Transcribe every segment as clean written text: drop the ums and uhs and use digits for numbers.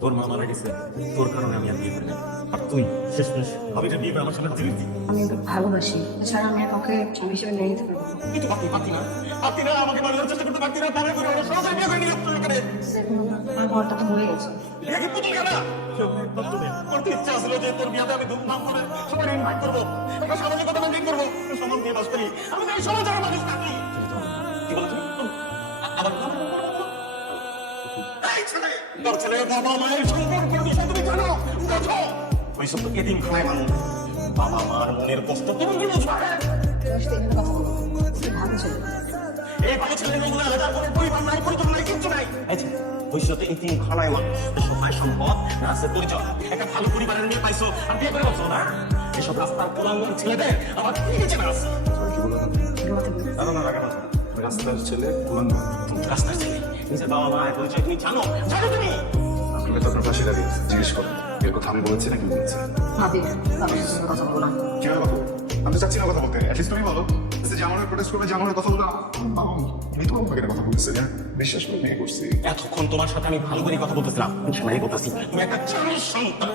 তোর মা মারা গেছে, তোর কারণে আমি আর বিয়ে করি না। আর তুই শেষমেশ ভাবিটা বিয়ে করে আমার সামনে হাজির দিবি। আমি ওকে ভালোবাসি, এছাড়া আমি কাউকে স্বামী হিসেবে মেনে নিতে পারবো না। কিন্তু পারতি না, পারতি না, আমাকে মারার চেষ্টা করতে পারতি না, তারা করে ওরা সহজে বিয়ে করে নিয়ে আসতে পারে। আমার ঘরটা তো হয়ে গেছে। বিয়ে কি পুতুল না? তোর তো ইচ্ছা ছিল যে তোর বিয়েতে আমি ধুমধাম করে সবাই ইনভাইট করবো, একটা সামাজিকতা মেনটেন করবো, সমাজ নিয়ে বাস করি, আমি তো এই সমাজের মানুষ থাকি। কি বলো তুমি? আবার তোর ছেলে বাবা মায়ের সম্পর্ক বিষয় তুমি জানো? বোঝো? ওই সব তো এতিমখানায় মানুষ, বাবা মার মনের কষ্ট তুমি কি বুঝবা? তোর সাথে এভাবে কথা বলো, তুই ভালো ছেলে। এই ভালো ছেলেগুলো হাজার করে পরিবার নাই, পরিবার নাই, কিচ্ছু নাই। ভবিষ্যতে এতিমখানায় মানুষ, সবাই সম্পদ আছে পরিচয়, একটা ভালো পরিবারের মেয়ে পাইছো আর বিয়ে করে বলছো না? এসব রাস্তার কুলাঙ্গার ছেলেদের আমার কি চেনা আছে? রাস্তার ছেলে কুলাঙ্গার। রাস্তার ছেলে নিজের বাবা মায়ের পরিচয় তুমি জানো? জানো তুমি? আসলে তো আপনার পাশে দাঁড়িয়ে আছে, জিজ্ঞেস করেন এর কথা আমি বলেছি নাকি বলেছি। ভাবি, বাবার সাথে কথা বলো না। কি হবে বাবু? আমি তো চাচ্ছি না কথা বলতে, অ্যাটলিস্ট তুমি বলো যে জামানের প্রোটেস্ট করবে, জামানের কথা বলবে। আমি তো আমাকে কথা বলতেছি, হ্যাঁ বিশ্বাস করে মেয়ে করছি। এতক্ষণ তোমার সাথে আমি ভালো করে কথা বলতেছিলাম, সেটাই বলতেছি তুমি একটা চালের সন্তান।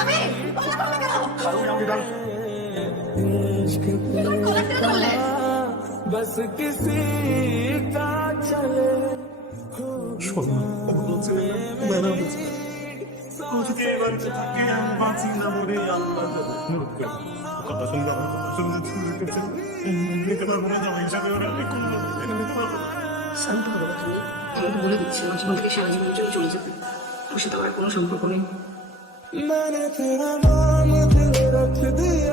আমি কথা বললে কেন? কারণ আমাকে ডাল তুমি গলা টেনে ধরলে। बस किसी का चले কথা শুনবে, নিতে পারবো না, জামাই হিসাবে ওরা আমি কোনো নিতে পারবো না। শান্ত হলো তুমি। আমি তো বলে দিচ্ছি আমার জীবন থেকে সারা জীবনের জন্য চলে যাবে। ওর সাথে আমার কোনো সম্পর্ক নেই। मैंने तेरा नाम दिल रख दिया।